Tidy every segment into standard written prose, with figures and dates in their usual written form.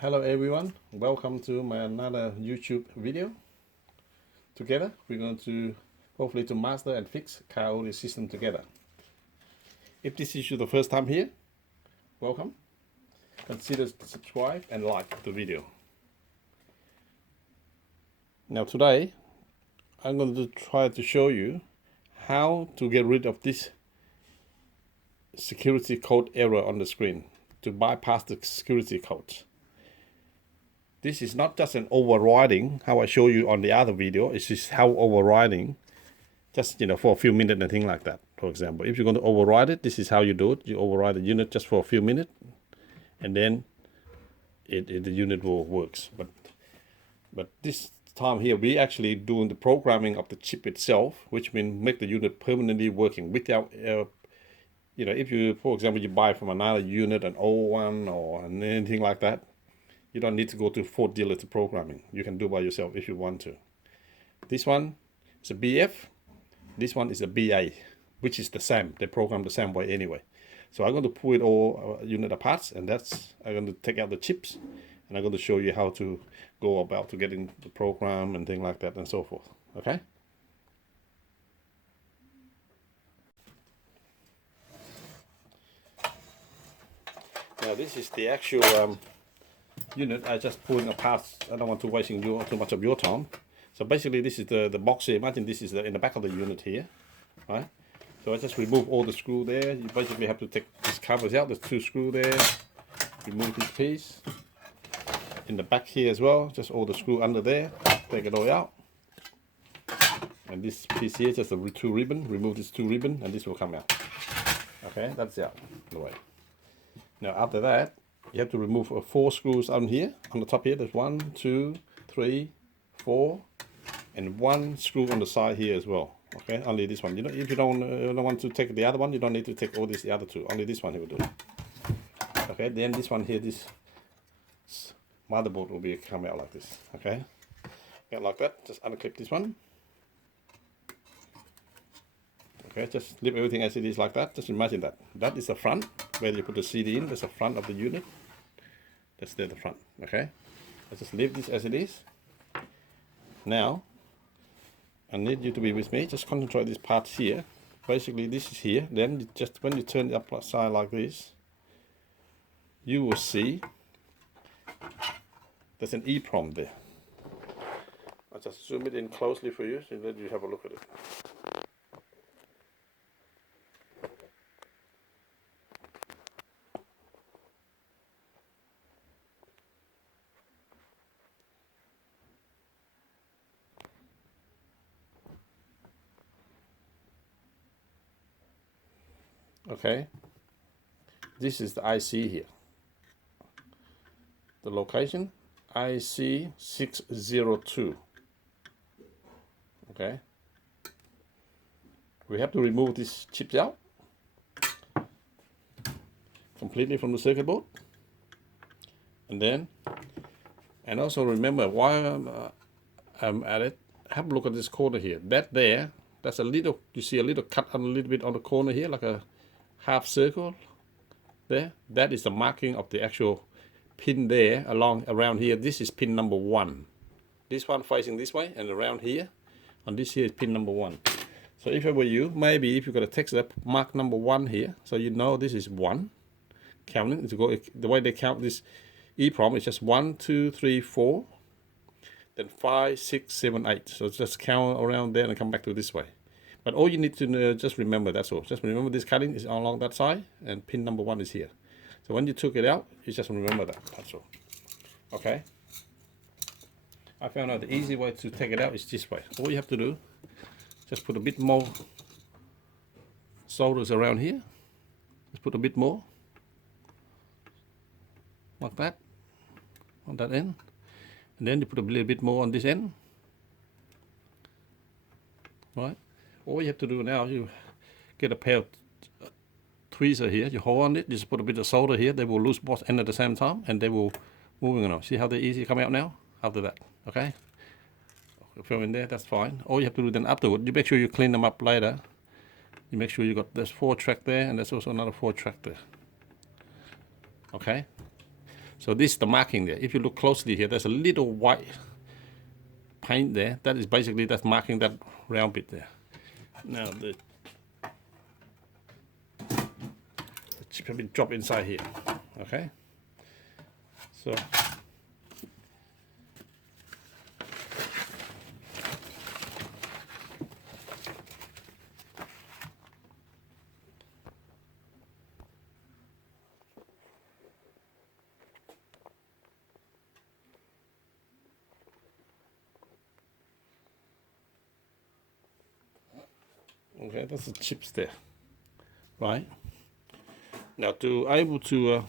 Hello everyone, welcome to my another YouTube video. Together we're going to hopefully to master and fix car audio system together. If this is your first time here, welcome. Consider subscribe and like the video. Now today I'm going to try to show you how to get rid of this security code error on the screen, to bypass the security code. This is not just an overriding, how I show you on the other video. It's just how overriding, just for a few minutes and things like that. For example, if you're going to override it, this is how you do it. You override the unit just for a few minutes, and then the unit will works. But this time here, we actually doing the programming of the chip itself, which means make the unit permanently working without, if you, for example, you buy from another unit, an old one or anything like that, you don't need to go to Ford dealer to programming. You can do by yourself if you want to. This one is a BF. This one is a BA, which is the same. They program the same way anyway. So I'm going to pull it all unit apart, and I'm going to take out the chips, and I'm going to show you how to go about to getting the program and things like that and so forth. Okay. Now this is the actual unit. I just pulling apart. I don't want to wasting too much of your time. So basically this is the box here. Imagine this is in the back of the unit here, right? So I just remove all the screw there. You basically have to take these covers out. There's 2 screws there. Remove this piece. In the back here as well, just all the screw under there. Take it all out. And this piece here, just the 2 ribbon. Remove this 2 ribbon, and this will come out. Okay, that's out the way. Now after that, you have to remove 4 screws on here. On the top here, there's 1, 2, 3, 4, and 1 screw on the side here as well. Okay, only this one. If you don't want to take the other one, you don't need to take all the other 2. Only this one he will do. Okay, then this one here, this motherboard will be come out like this. Okay, like that. Just unclip this one. Okay, just leave everything as it is like that. Just imagine that. That is the front where you put the CD in. That's the front of the unit. That's there, the front. Okay, let's just leave this as it is. Now I need you to be with me. Just concentrate this part here. Basically this is here. Then just when you turn it upside like this, you will see there's an EEPROM there. I'll just zoom it in closely for you so that you have a look at it. Okay, this is the IC here. The location, IC 602. Okay, we have to remove these chips out completely from the circuit board, and also remember while I'm at it, have a look at this corner here. That's a little, you see a little cut on a little bit on the corner here, like a half circle there. That is the marking of the actual pin there around here. This is pin number 1. This one facing this way, and around here on this here is pin number 1. So if I were you, maybe if you got a text that mark number 1 here, so you know this is 1. Counting to go the way they count this EEPROM is just 1, 2, 3, 4, then 5, 6, 7, 8. So just count around there and come back to this way. But all you need to just remember, that's all. Just remember this cutting is along that side, and pin number 1 is here. So when you took it out, you just remember that. That's all. Okay. I found out the easy way to take it out is this way. All you have to do, just put a bit more solders around here. Just put a bit more, like that, on that end, and then you put a little bit more on this end. Right. All you have to do now, you get a pair of tweezer here, you hold on it, just put a bit of solder here, they will lose both ends at the same time, and they will moving on. See how they easy come out now after that. Okay, fill in there, that's fine. All you have to do then afterward, you make sure you clean them up later. You make sure you got this 4 track there, and there's also another 4 track there. Okay, So this is the marking there. If you look closely here, there's a little white paint there. That is basically that's marking that round bit there. Now the chip has been dropped inside here. Okay. So okay, that's the chips there, right? Now to able to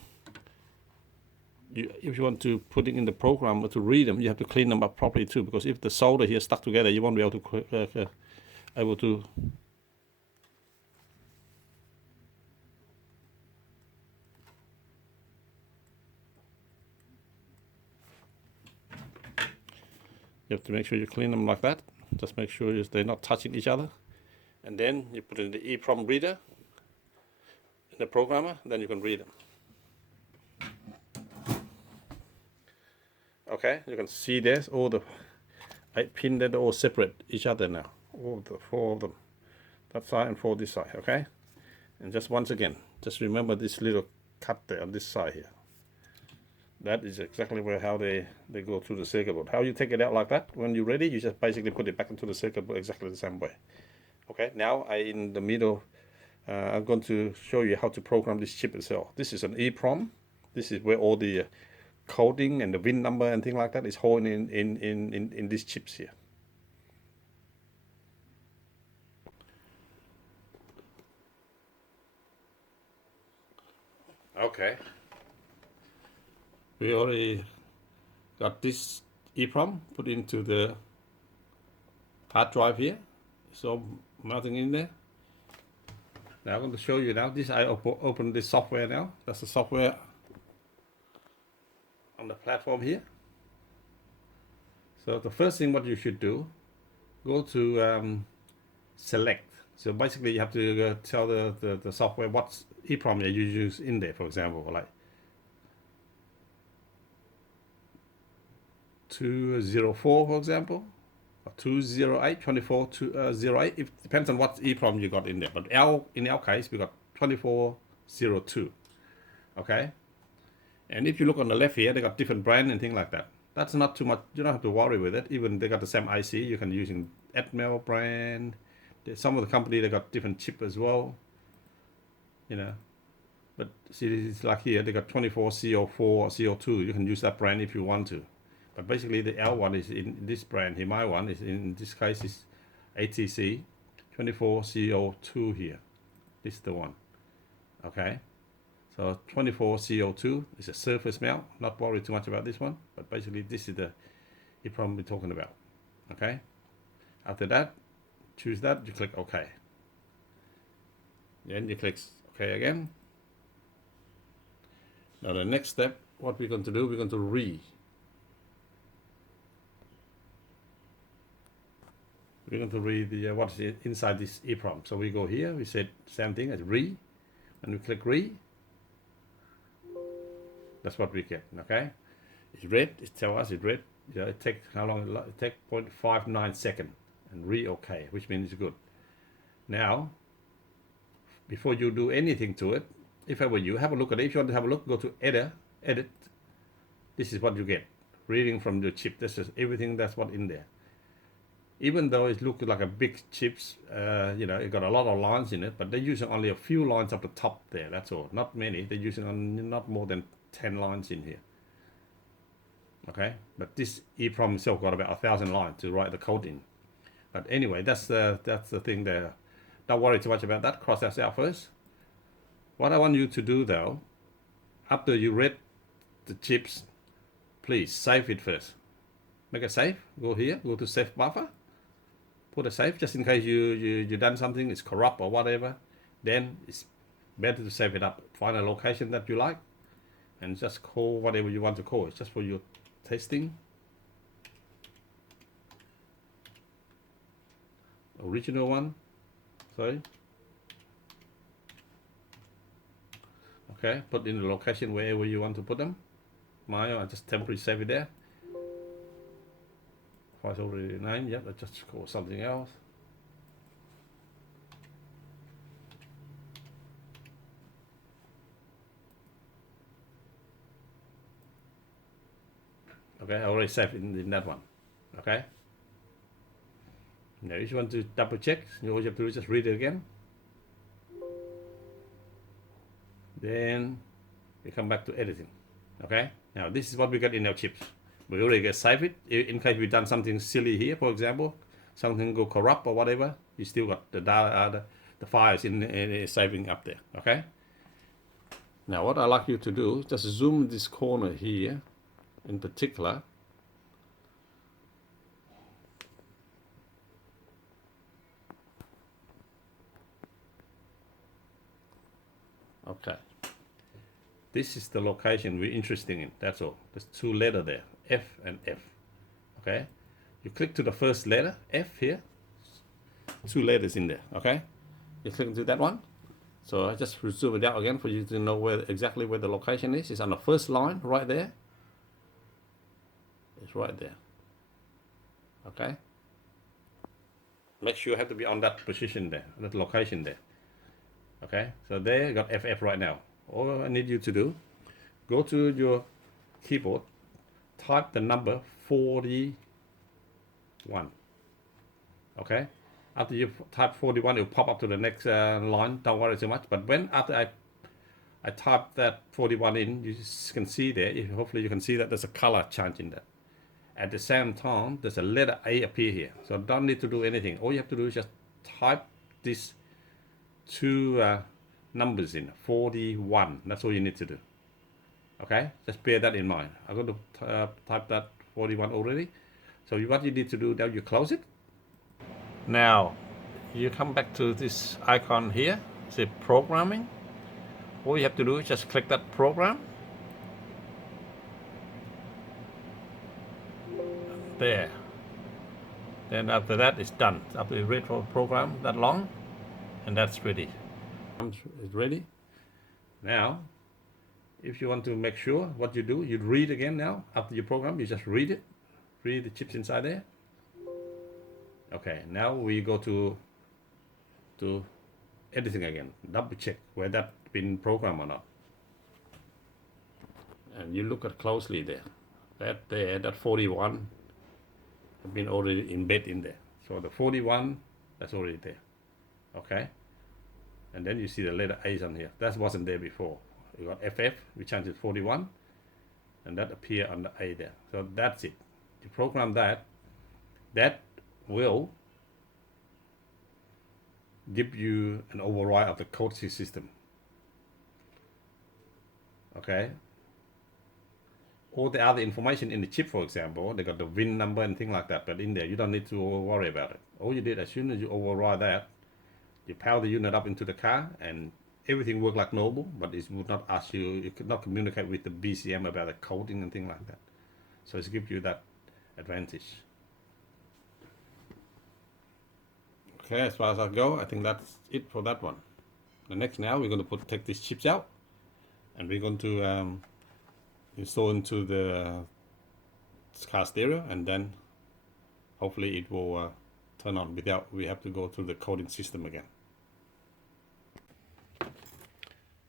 if you want to put it in the program or to read them, you have to clean them up properly too, because if the solder here stuck together, you won't be able to you have to make sure you clean them like that. Just make sure they're not touching each other. And then you put it in the EEPROM reader, in the programmer, then you can read them. Okay, you can see there's all the 8 pins that are all separate each other now. All the 4 of them. That side and 4 this side, okay? And just once again, just remember this little cut there on this side here. That is exactly how they go through the circuit board. How you take it out like that, when you're ready, you just basically put it back into the circuit board exactly the same way. Okay, now in the middle, I'm going to show you how to program this chip itself. This is an EEPROM. This is where all the coding and the VIN number and things like that is holding in these chips here. Okay. We already got this EEPROM put into the hard drive here. It's all mounting in there. Now I'm going to show you now. I open this software now. That's the software on the platform here. So the first thing what you should do, go to select. So basically you have to tell the software what EEPROM you use in there, for example, like 204 for example, or 208, 2408. It depends on what EEPROM you got in there. But in our case, we got 2402. Okay. And if you look on the left here, they got different brand and things like that. That's not too much. You don't have to worry with it. Even they got the same IC. You can use in Atmel brand. Some of the company they got different chip as well. You know. But see, it's like here they got 24CO4 or CO2. You can use that brand if you want to. But basically the L one is in this brand here. My one is in this case is ATC 24CO2 here. This is the one. Okay. So 24CO2 is a surface mount. Not worried too much about this one, but basically this is the EEPROM we're talking about. Okay. After that, choose that. You click OK. Then you click OK again. Now the next step, what we're going to do, we're going to read. We're going to read the what's inside this EEPROM. So we go here. We said same thing as read, and we click read. That's what we get. Okay, it's red. It tells us it's red. You know, it takes how long? It takes 0.59 seconds, and read OK, which means it's good. Now, before you do anything to it, if I were you, have a look at it. If you want to have a look, go to edit. This is what you get. Reading from the chip. This is everything. That's what in there. Even though it looks like a big chips, you know, it got a lot of lines in it, but they're using only a few lines up the top there. That's all. Not many. They're using not more than 10 lines in here. Okay, but this EEPROM itself got about 1,000 lines to write the code in. But anyway, that's the thing there. Don't worry too much about that. Cross that out first. What I want you to do though, after you read the chips, please save it first. Make a save. Go here. Go to save buffer. Put a save just in case you done something, it's corrupt or whatever. Then it's better to save it up. Find a location that you like, and just call whatever you want to call. It's just for your testing. Original one. Sorry. Okay, put in the location wherever you want to put them. mine. I just temporarily save it there. File's already 9. Yep, let's just call something else. Okay, I already saved in that one. Okay. Now, if you want to double check, all you have to do is just read it again. Then we come back to editing. Okay. Now this is what we got in our chips. We already get save it. In case we've done something silly here, for example, something go corrupt or whatever, you still got the data, the files in saving up there. Okay. Now what I like you to do, just zoom this corner here, in particular. Okay. This is the location we're interested in. That's all. There's 2 letters there, F and F. Okay. You click to the first letter, F here. 2 letters in there. Okay. You click into that one. So I just zoom it out again for you to know exactly where the location is. It's on the first line right there. It's right there. Okay. Make sure you have to be on that position there, that location there. Okay. So there you got FF right now. All I need you to do, go to your keyboard, type the number 41. Okay. After you type 41, it will pop up to the next line. Don't worry too much. But when after I type that 41 in, you can see there, hopefully you can see that there's a color change in that. At the same time, there's a letter A appear here. So don't need to do anything. All you have to do is just type these 2 numbers in, 41. That's all you need to do. Okay, just bear that in mind. I'm going to type that 41 already. So what you need to do now, you close it. Now you come back to this icon here, say programming. All you have to do is just click that program. There. Then after that it's done. After you read for a program that long, and that's ready. It's ready. Now, if you want to make sure what you do, you read again now. After your program, you just read it. Read the chips inside there. Okay, now we go to editing again. Double check whether that's been programmed or not. And you look at closely there. That 41 have been already embedded in there. So the 41, that's already there. Okay. And then you see the letter A's on here. That wasn't there before. You got FF, we changed it to 41, and that appear on the A there. So that's it. You program that. That will give you an override of the code system. Okay. All the other information in the chip, for example, they got the VIN number and things like that, but in there you don't need to worry about it. All you did, as soon as you override that, you power the unit up into the car and everything worked like normal, but it would not ask you, you could not communicate with the BCM about the coding and things like that. So it gives you that advantage. Okay, as far as I go, I think that's it for that one. The next now, we're going to take these chips out and we're going to install into the car stereo, and then hopefully it will turn on without we have to go through the coding system again.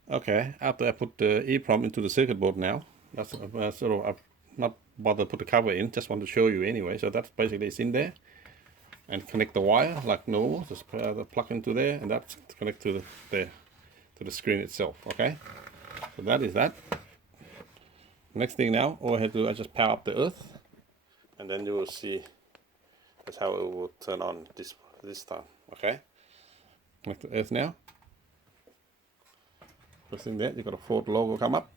Okay, after I put the EEPROM into the circuit board now, that's sort of, I've not bothered to put the cover in, just want to show you anyway. So that's basically it's in there, and connect the wire like normal, just plug into there, and that's connect to the screen itself. Okay, so that is that. Next thing now, all I have to do is just power up the earth, and then you will see that's how it will turn on this time. Okay, connect the earth now. First thing there, you got a Ford logo come up,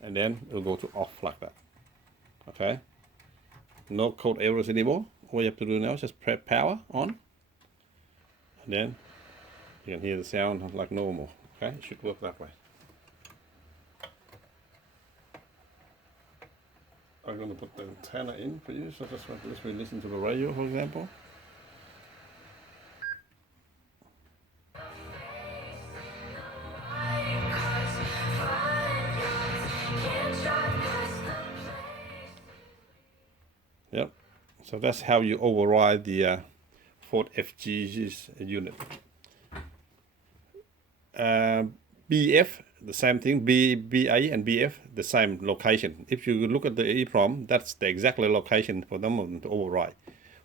and then it'll go to off like that. Okay, no code errors anymore. All you have to do now is just press power on, and then you can hear the sound like normal. Okay, it should work that way. I'm going to put the antenna in for you, so just let me listen to the radio, for example. So that's how you override the Ford FG's unit. BF, the same thing. BA and BF, the same location. If you look at the EEPROM, that's the exact location for them to override.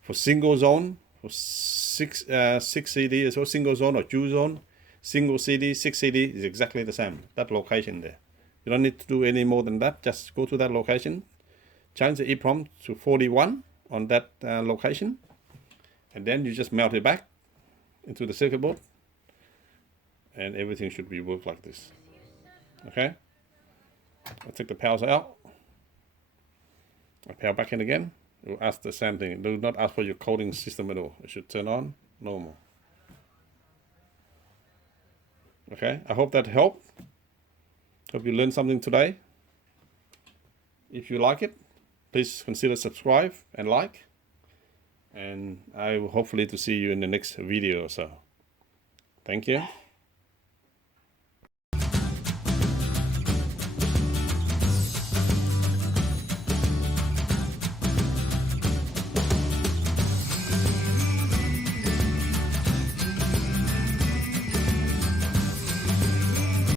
For single zone, for 6 CD as well, single zone or dual zone, single CD, 6 CD is exactly the same. That location there. You don't need to do any more than that. Just go to that location, change the EEPROM to 41 on that location, and then you just mount it back into the circuit board, and everything should be worked like this. Okay, I'll take the powers out. I'll power back in again. It will ask the same thing. Do not ask for your coding system at all. It should turn on normal. Okay, I hope that helped. Hope you learned something today. If you like it, please consider subscribe and like. And I will hopefully to see you in the next video or so. Thank you.